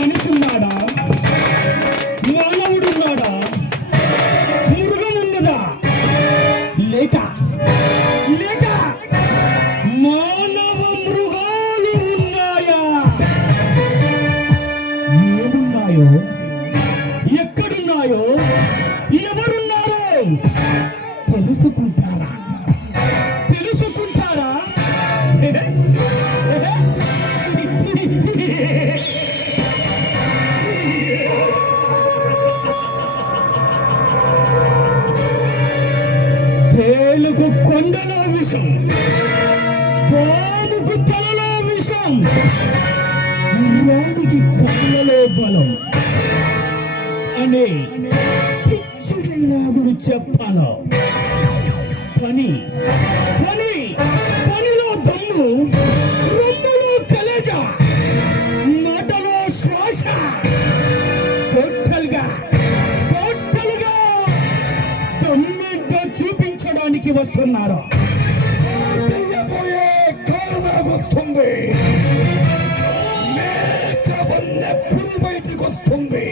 మనిషిన్నాడా, మానవుడున్నాడా, మృగమున్నదా, లేక లేక మానవ మృగాలు ఉన్నాయా? ఏమున్నాయో, ఎక్కడున్నాయో, ఎవరున్నారో తెలుసుకుంటారా? తెలుసుకుంటారా? తేలుకు కొండలో విషం, పాముకు తలలో విషం, రాడికి కళ్ళలో బలం అనే పిచ్చి డైలాగులు చెప్పాను. పని పని పనిలో దమ్ము, రొమ్ములో కలేజ, మాటలో శ్వాస, టోటల్గా దమ్మెంటో చూపించడానికి వస్తున్నారు. వస్తుంది, ఎప్పుడు బయటికి వస్తుంది,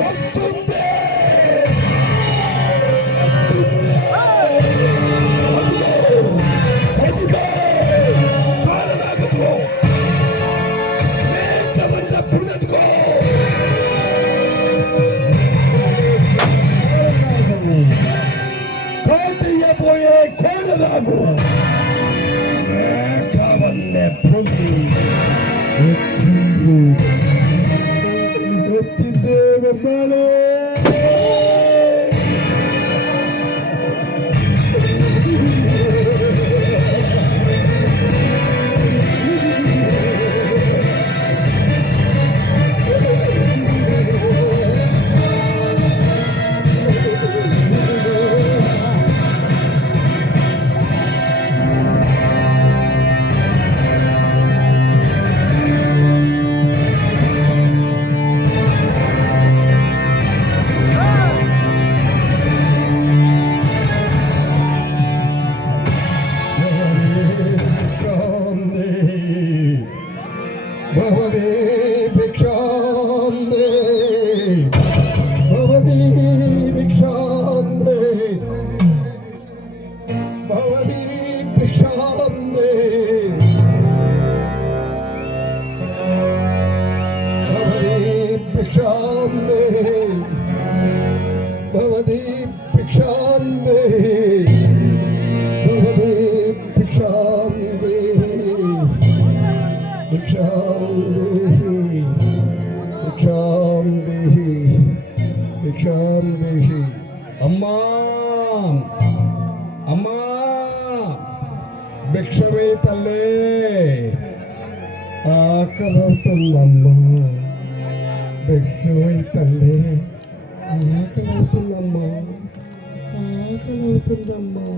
వస్తుంది. పోయే కోడలాగు కావన్నే పొంది వచ్చిందే వెమ్మాలే. అమ్మా అమ్మా భిక్షమే తల్లే, ఆకలవుతుందమ్మా. భిక్షమే తల్లే, ఆకలవుతుందమ్మా, ఆకలవుతుందమ్మా.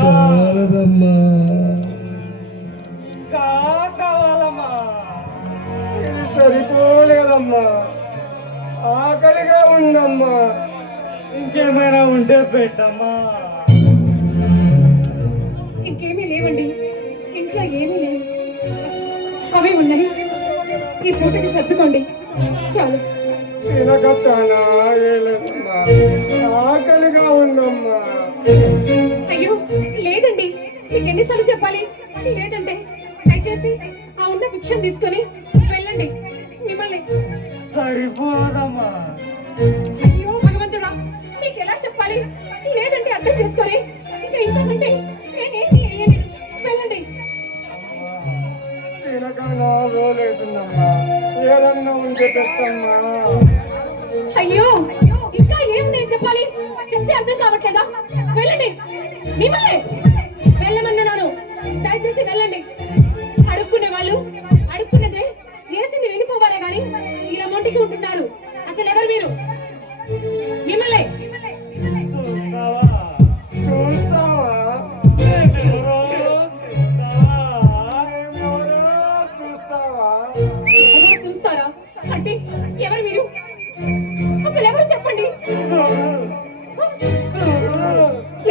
చాలదమ్మా, సరిపోలేదమ్మా, ఆకలిగా ఉందమ్మా. ఇంకేమైనా ఉంటే పెట్టమ్మా. ఇంకేమీ లేవండి, ఇంట్లో ఏమీ లేవు. అవి ఉన్నాయి, ఈ పూటకి సర్దుకోండి చాలు. తినక చాలా ఏలేదమ్మా, ఆకలిగా ఉందమ్మా. అయ్యో లేదండి, మీకు ఎన్నిసార్లు చెప్పాలి? లేదంటే దయచేసి ఆ ఉన్న భిక్షను తీసుకొని వెళ్ళండి. మిమ్మల్ని సరిపోదమ్మా. అయ్యో భగవంతుడా, మీకు ఎలా చెప్పాలి? లేదంటే అర్థం చేసుకొని ఇంకా ఇంతకంటే నేనేమి వేయను. వెళ్ళండి. తినక నా రోజులవుతుందమ్మా, ఏదన్నా ఉంటే పెట్టమ్మా. అయ్యో ఇంకా ఏం నేను చెప్పాలి? చెప్తే అర్థం కావట్లేదా? వెళ్ళండి. మిమ్మల్ని వెళ్ళమన్నాను, దయచేసి వెళ్ళండి. అడుక్కునే వాళ్ళు అడుక్కున్నదే వేసింది వెళ్ళిపోవాలే గాని ఈ అమౌంట్కి ఉంటున్నారు. అసలు ఎవరు మీరు? మిమ్మల్ని చూస్తారా అంటే ఎవరు మీరు? అసలు ఎవరు చెప్పండి?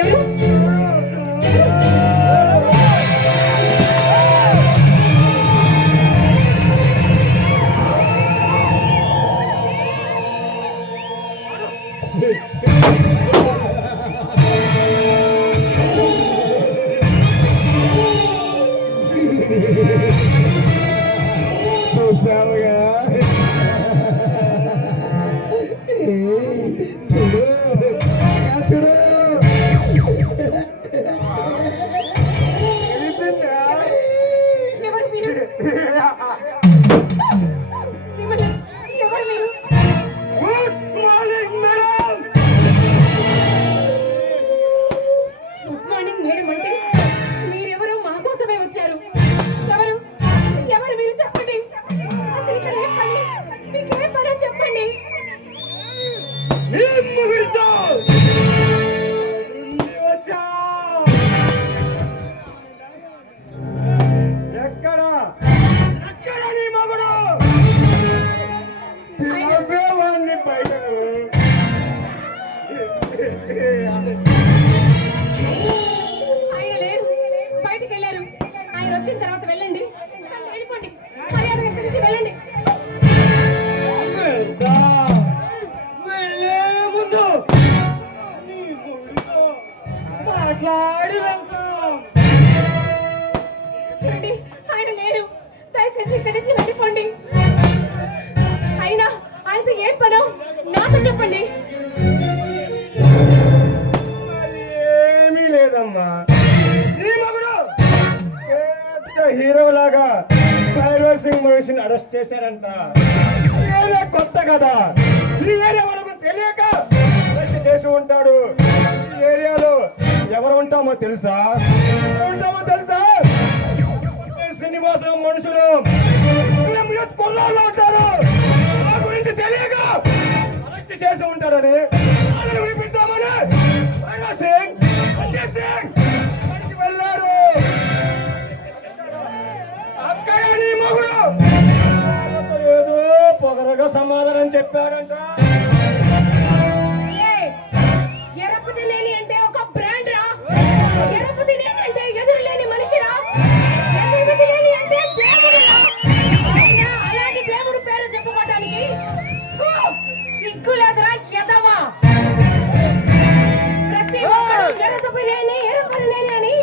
ఎవరు? చూసావుగా చూడు చూడు తెలిసిందా? ఎవరు మీరు? ఎవరు? ఎవరు మీరు? Good morning madam. Good morning madam అంటే మీరెవరు? మా కోసమే వచ్చారు. ఎవరు? ఎవరు మీరు చెప్పండి. అసలు ఇక్కడ ఏం పని? మీకేం పనో చెప్పండి. నీ మొగుడితో వచ్చా. ఎక్కడ ఎక్కడ నీ మగుడు? పిలవేవాణ్ణి బయటకు. ఆయన లేరు, బయటికి వెళ్ళారు. ఆయన వచ్చిన తర్వాత వెళ్ళండి, వెళ్ళిపోండి. మర్యాదగా ఇక్కడి నుంచి వెళ్ళండి. వెళ్తా. వెళ్ళే ముందు నీ మొగుడితో మాట్లాడి వెళ్తాం. చూడండి, ఆయన లేరు. దయచేసి ఇక్కడి నుంచి వెళ్ళిపోండి. అయినా ఆయనతో ఏం పనో నాతో చెప్పండి. అది ఏమీ లేదమ్మా. నీ మగుడు పెద్ద హీరోలాగా సైరో సింగ్ మనిషిని అరెస్ట్ చేశారంట. ఏరియా కొత్త కదా, ఈ ఏరియా మనకు తెలియక అరెస్ట్ చేసి ఉంటాడు. ఈ ఏరియాలో ఎవరు ఉంటామో తెలుసా? ఈ శ్రీనివాసం మనుషులు కొల్లాల్లో ఉంటారు. ఆ గురించి తెలియక అరెస్ట్ చేసి ఉంటాడని వాళ్ళని వినిపిద్దామని సైరో సింగ్, సంజయ్ సింగ్ అక్కడికి వెళ్ళారు. అక్కడ నీ మగుడు ఏదో పొగరగా సమాధానం చెప్పాడంట. ఎరపతి లేని అంటే ఒక బ్రాండ్ రా. ఎరపతి లేని అంటే ఎదురు లేని మనిషిరా. ఎరపతి లేని అంటే దేవుడురా. అయినా అలాంటి దేవుడు పేరు చెప్పుకోవడానికి సిగ్గు లేదురా ఎదవా. ప్రతి ఒక్కరు ఎరపతి లేని అని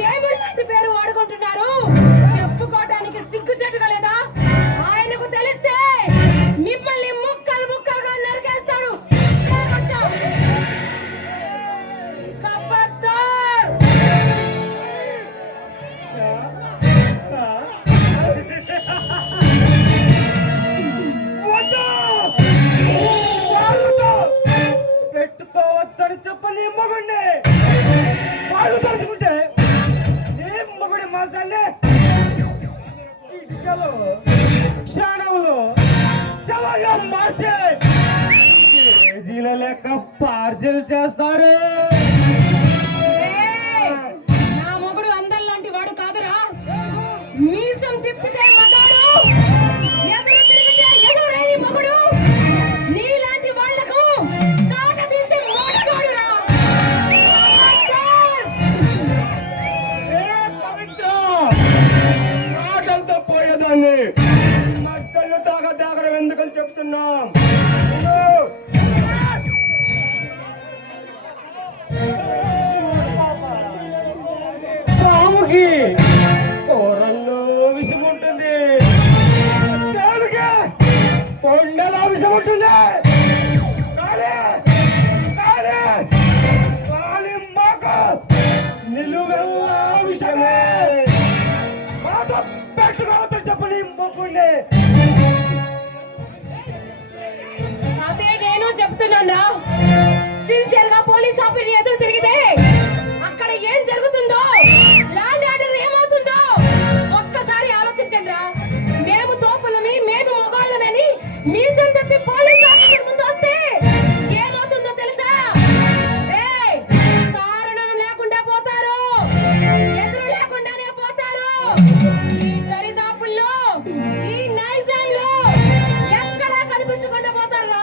దేవుడు లాంటి పేరు వాడుకుంటున్నారు. చెప్పుకోవడానికి సిగ్గు చెట్టుగా లేదా? ఆయనకు తెలిస్తే మిమ్మల్ని ముక్కలు ముక్కలుగా నరికేస్తాడు. ఖబర్దార్! పెట్టుకోవద్దని చెప్ప నీ మొగుడిని. వాళ్ళు తలుచుకుంటే నీ మొగుడి మాసాన్ని చిటికలో క్షణంలో శవంగా మార్చే కేజీల లెక్క పార్సిల్ చేస్తారు. నా మొగుడు అందరిలాంటి వాడు కాదురా. మీసం తిప్పితే మగాడు, ఎదురు తిరిగితే ఎదురేని మొగుడు. నీలాంటి వాళ్లకు కాట తీస్తే మోడగాడురా. పవిత్ర మాటలతో పోయేదాన్ని మట్టలు తాగడం ఎందుకని చెప్తున్నాం. పాముకి కూరల్లో విషం ఉంటుంది, తేలుగా కొండలో విషం ఉంటుంది. మాకు నిలువెల్లా విషమే. మాతో పెట్టుకోవద్దు చెప్పని మొక్కుని. అదే నేను చెప్తున్నాను. సిన్సియర్ గా పోలీస్ ఆఫీసర్ ఎదురు తిరిగితే అక్కడ ఏం జరుగుతుందో, ల్యాండ్ ఆర్డర్ ఏమవుతుందో ఒక్కసారి ఆలోచించండి రా. మేము తోపులమి, మేము మొగాళ్ళమని మీసం తప్పి పోలీస్ ఆఫీసర్ ముందు వస్తే ఏమవుతుందో తెలుసా? కారణం లేకుండా పోతారు, ఎదురు లేకుండానే పోతారు. ఈ దరిదాపుల్లో, ఈ నైజాంలో ఎక్కడా కనిపించకుండా పోతారా?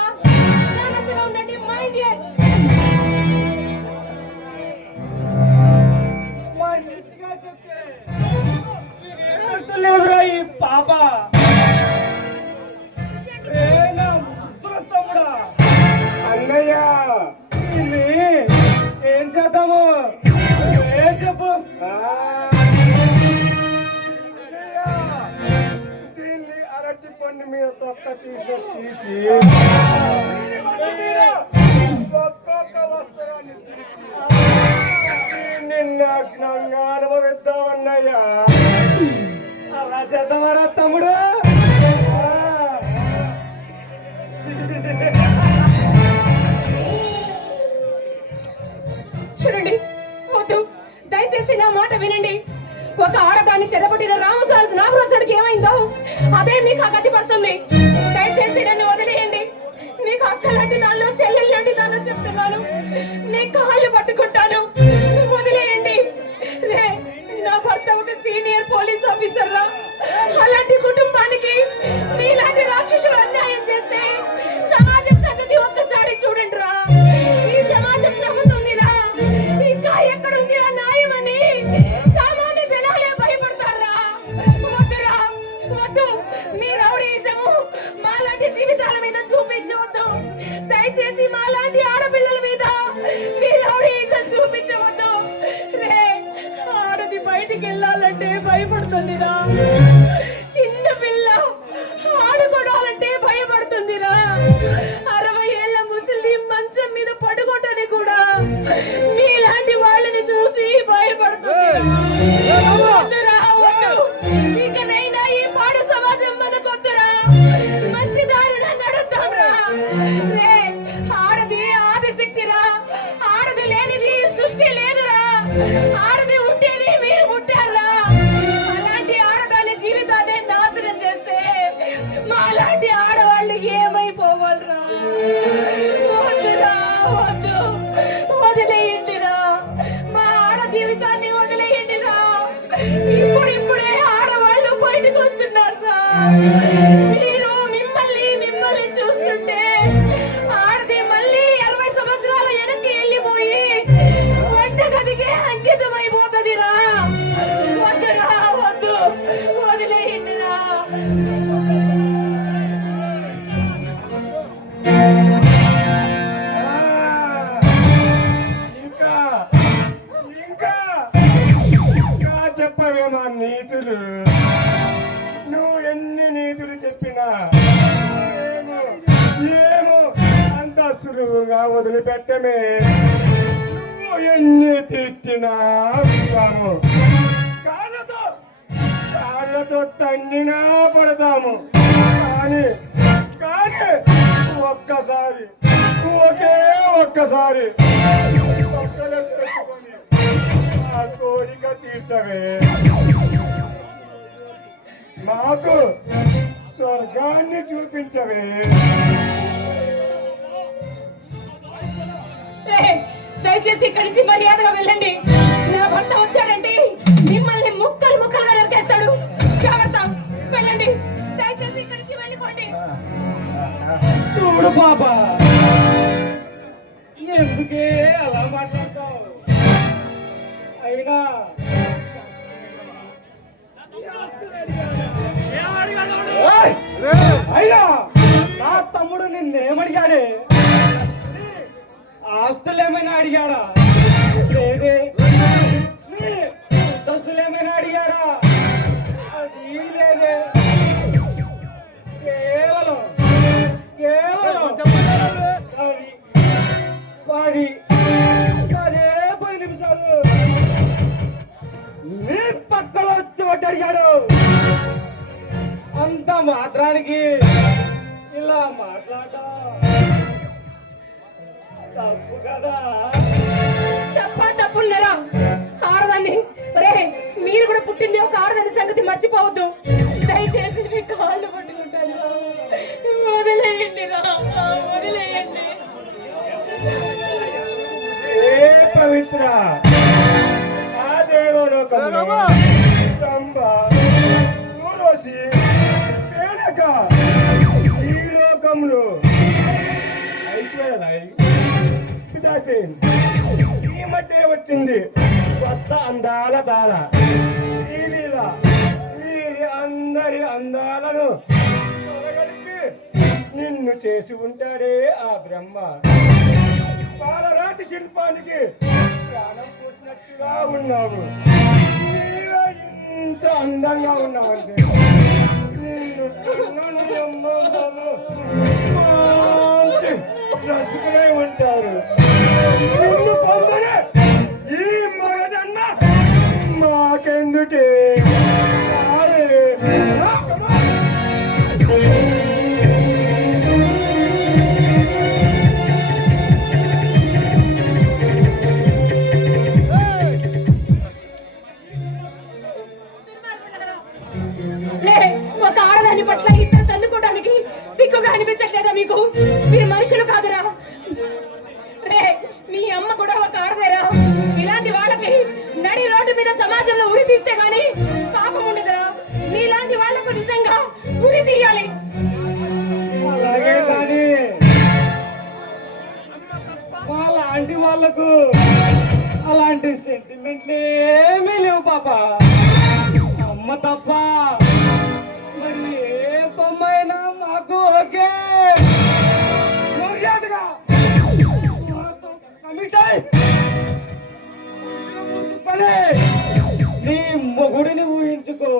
మీద తొక్క తీసి ఒక్కొక్క వస్త్రాన్ని నిన్న జ్ఞంగా అనుభవిద్దామన్నయ్యా. అలా చేద్దామరా తమ్ముడు? చూడండి, వద్దు, దయచేసి నా మాట వినండి. ఒక ఆడదాన్ని చెడగొట్టిన నాగరాజుడికి ఏమైందో అదే మీకు ఆ గతి పడుతుంది. దయచేసి నన్ను వదిలేయండి. మీకు అక్కలాంటి దానిలో చెల్లెళ్ళంటి దానిలో చెప్తున్నాను. మీ కాళ్ళు పట్టుకుంటాను, వదిలేయండి. రే, నా భర్త ఒక సీనియర్ పోలీస్ ఆఫీసర్ రా. అలాంటి కుటుంబానికి మీలాంటి రాక్షసులు అన్యాయం చేస్తే సమాజం సంగతి ఒక్కసారి చూడండి రా. ఈ సమాజం నమ్ముతుందిరా, ఇంకా ఎక్కడుందిరా న్యాయమని సామాన్య జనాలే భయపడతారా. వద్దురా, వద్దు. మీ రౌడీయిజము మాలాంటి జీవితాల మీద చూపించవద్దు. దయచేసి మాలాంటి ఆడపిల్లల మీద మీ రౌడీయిజం చూపించవద్దు. రే, ఆడది బయటికి వెళ్ళాలంటే భయపడుతుందిరా. చిన్న పిల్ల ఆడుకోవాలంటే భయపడుతుందిరా. 60 ఏళ్ల ముసలి మంచం మీద పడుకోవటానికి కూడా మీలాంటి వాళ్ళని చూసి భయపడుతుందిరా. వద్దురా, వద్దు. ఇకనైనా ఈ పాడు సమాజం మనకొద్దురా. మంచి దారిన నడుద్దాంరా. రే, ఆడది ఆదిశక్తిరా. ఆడది లేనిది సృష్టి లేదురా. ఆడది ఉంటేనే మీరు పుట్టారా. అలాంటి ఆడదాని జీవితాన్ని నాశనం చేస్తే మాలాంటి ఆడవాళ్ళు ఏమైపోవాలరా. వద్దురా, వద్దు. వదిలేయండిరా. మా ఆడ జీవితాన్ని వదిలేయండిరా. ఇప్పుడిప్పుడే ఆడవాళ్ళు బయటకు వస్తున్నారా. మీరు మిమ్మల్ని చూస్తుంటే ఆడది మళ్ళీ 60 సంవత్సరాల వెనక్కి వెళ్ళిపోయి వంటగదికే అంకితమైపోతుందిరా. వద్దురా, వద్దు. వదిలేయండిరా. ఇంకా ఇంకా ఇంకా చెప్పవేమా నీతులు? నువ్వు ఎన్ని నీతులు చెప్పినా ఏమో అంత సులువుగా వదిలిపెట్టమే. నువ్వు ఎన్ని తిట్టినా వింటాము. కాళ్ళతో తన్నినా పడతాము. కానీ కానీ ఒక్కసారి, ఒకే ఒక్కసారి ఒక్కలే చేసుకొని ఆ కోరిక తీర్చవే. మాకు స్వర్గాన్ని చూపించవే. రే, దయచేసి ఇక్కడి నుంచి మర్యాదగా వెళ్ళండి. నా భర్త వచ్చాడంటే మిమ్మల్ని ముక్కలు ముక్కలుగా నరికేస్తాడు. జాగ్రత్త, వెళ్ళండి. దయచేసి ఇక్కడి నుంచి వెళ్ళిపోండి. చూడు పాప, ఎందుకే అలా మాట్లాడతావు? అయినా అయినా నా తమ్ముడు నిన్నేమడిగాడే? ఆస్తులు ఏమైనా అడిగాడా? లేదే. దస్తులు ఏమైనా అడిగాడా? అది లేదే. కేవలం పదే 10 నిమిషాలు నీ పక్కన వచ్చి ఒకటి అడిగాడు. అంత మాత్రానికి ఇలా మాట్లాడా తప్పు కదా? తప్పున్నారా? ఆడదాన్ని, రే, మీరు కూడా పుట్టింది ఒక ఆడదాని సంగతి మర్చిపోవద్దు. దయచేసి మీ కాళ్ళు పట్టుకుంటాను. వదిలేయండి రా, వదిలేయండి. ఏ పవిత్ర ఆ దేవలోకంలో రంభ, ఊర్వశి, మేనక, ఈ లోకంలో ఐశ్వర్యరాయ్, పితాసేన్, ఈ మధ్య వచ్చింది కొత్త అందాల తార. ఈ లీల వీరి అందరి అందాలను తొలగలిపి నిన్ను చేసి ఉంటాడే ఆ బ్రహ్మ. పాలరాతి శిల్పానికి ప్రాణం పోసినట్టుగా ఉన్నావు. నీవే ఇంత అందంగా ఉన్నావంటే నన్ను అమ్మ బాబు మంచి రసికులై ఉంటారు. నిన్ను పొమ్మనే ఈ మగజన్మ మాకెందుకే? ఒక ఆడదాని పట్ల ఇద్దరు తన్నుకోవడానికి సిగ్గుగా అనిపించట్లేదా మీకు? మీరు మనుషులు కాదురా. రే, మీ అమ్మ కూడా ఒక ఆడదేరా. ఇలాంటి వాళ్ళకి నడి రోడ్డు మీద సమాజంలో ఉరి తీస్తే గానీ పాపం ఉండదురా. మీలాంటి వాళ్లకు నిజంగా ఉరి తీయాలి. అలాగే కానీ వాళ్ళంటి వాళ్ళకు అలాంటి సెంటిమెంట్లు ఏమీ లేవు పాప. అమ్మ తప్ప మరి ఏ బొమ్మైనా మాకు ఓకే. మర్యాదగా మాతో కమిట్ అయి పని నీ మొగుడిని ఊహించుకో.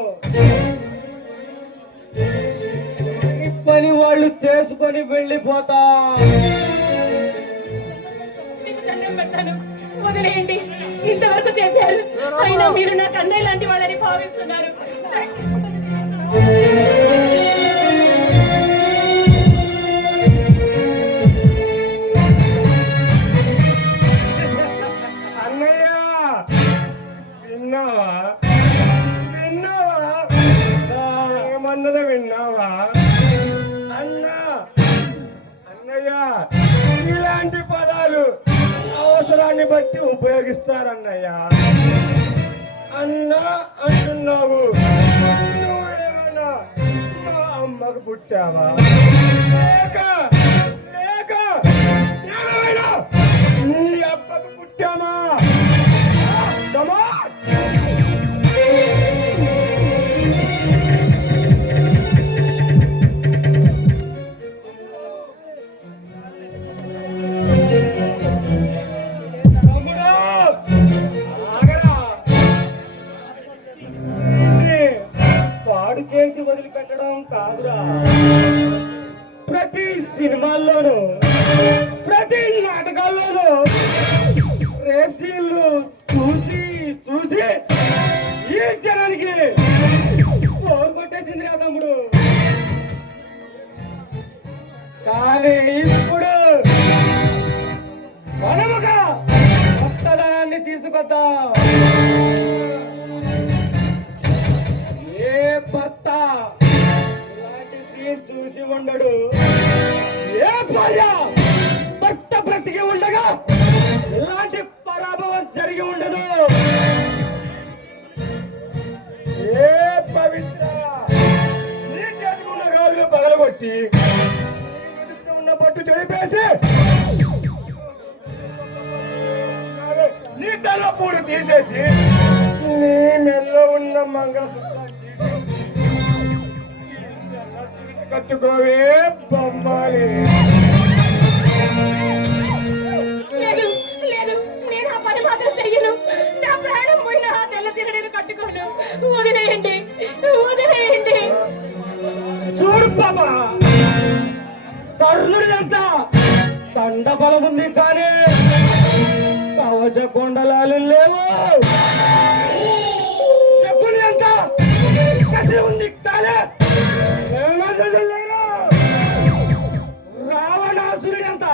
ఈ పని వాళ్ళు చేసుకొని వెళ్ళిపోతా. మీకు దండం పెడతాను, వదిలేయండి. ఇంతవరకు చేశారు, అయినా మీరు నాకు అన్నయ్య లాంటి వాళ్ళని భావిస్తున్నారు. అన్నయ్య విన్నావా? విన్నావా? ఏమన్నదో విన్నావా? అన్నా అన్నయ్య ఇలాంటి పదాలు అవసరాన్ని బట్టి ఉపయోగిస్తారన్నయ్య. అన్నా అంటున్నావు, నువ్వేమన్నా మా అమ్మకు పుట్టావా? లేక లేక ఏమైనా నీ అబ్బకు పుట్టామా? Come on! తమ్ముడు, ఆగరా. దీన్ని పాడు చేసి వదిలిపెట్టడం కాదురా. ప్రతి సినిమాల్లోనూ ప్రతి నాటకాల్లోనూ రేప్ సీన్లు చూసి చూసి ఈ జనానికి బోర్ కొట్టేసింది రా తమ్ముడు. కానీ ఇప్పుడు మనముగా కొత్తదనాన్ని తీసుకొద్దాం. ఏ భర్త ఇలాంటి సీన్ చూసి ఉండడు? ఏ భార్య భర్త బ్రతికి ఉండగా ఇలాంటి పరాభవం జరిగి ఉండదు. ఏ పవిత్ర నీ చేతుకున్న గాలుగా పగలగొట్టి ఉన్న పట్టు చెడిపేసి నీ తల పూలు తీసేసి నీ మెల్లో ఉన్న మంగళసూత్రాన్ని కట్టుకోవే బొమ్మాలి. లేదు లేదు, నేను ఆ పని మాత్రం చెయ్యను. నా ప్రాణం పోయిన ఆ తెల్ల చీర నేను కట్టుకోను. వదిలేయండి, వదిలేయండి. చూడు బాబా, కర్ణుడిదంతా దండ బలం ఉంది కానీ కవచ కొండలాలు లేవు. శకుని అంత కసి ఉంది కానీ ఏమన్నది లేరు. రావణాసురుడి అంత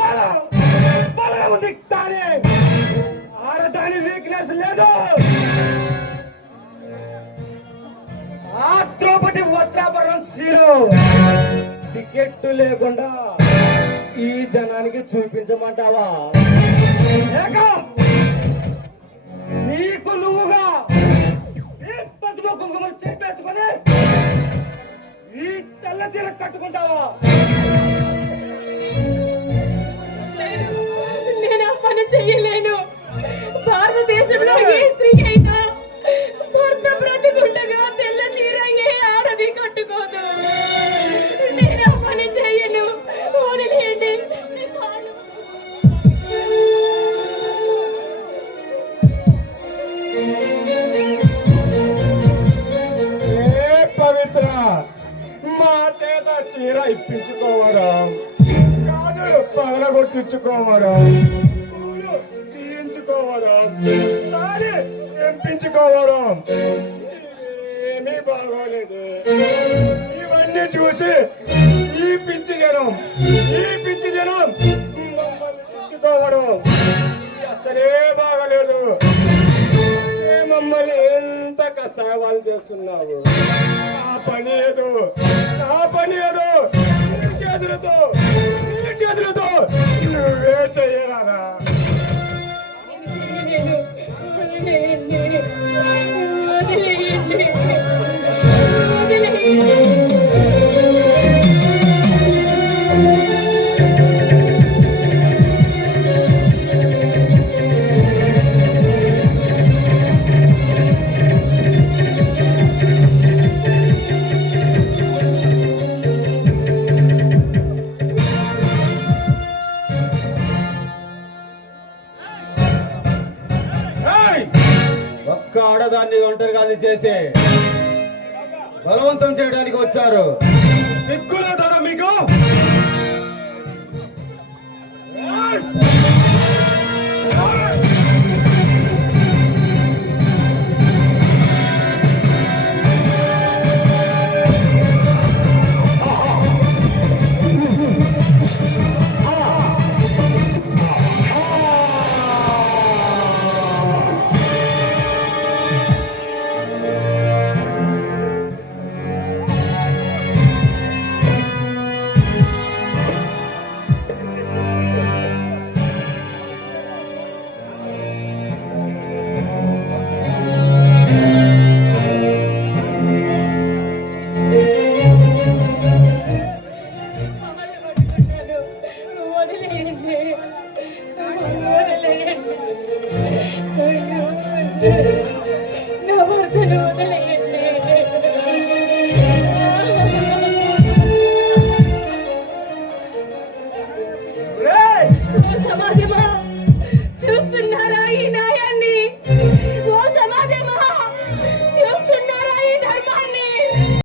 బలం ఉంది కానీ ఆడదాని వీక్నెస్ లేదు. ఆ ద్రౌపది వస్త్రాభరణం సీలో టికెట్ లేకుండా ఈ జనానికి చూపించమంటావా? లేక నీకు నువ్వుగా ఈ పసుపు కుంకుమలు చెప్పేసుకొని ఈ తెల్ల చీర కట్టుకుంటావా? నేను ఆ పని చెయ్యలేను. భారతదేశంలో ఏ స్త్రీ అయినా భర్త బ్రతికుండగా తెల్ల చీరంగే ఆడది కట్టుకోదు. నేను ఆ పని చెయ్యను, వదిలేయండి. నీ కాళ్ళు. ఏ పవిత్ర పెంచుకోవరా, కాళ్ళు పగలగొట్టించుకోవరా, పూలు తీయించుకోవరా, తాళి తెంపించుకోవరా, ఏమీ బాగోలేదు. ఇవన్నీ చూసి ఈ పిచ్చి జనం మమ్మల్ని తెచ్చుకోవడం అసలే బాగలేదు. మమ్మల్ని ఎంత కషాయాలు చేస్తున్నావు. ఆ పని ఏదో నీ చేతులతో నువ్వే చెయ్యరాదా? ఒక్క ఆడదాన్ని ఒంటరిగా చేసి బలవంతం చేయడానికి వచ్చారు. సిగ్గులేదా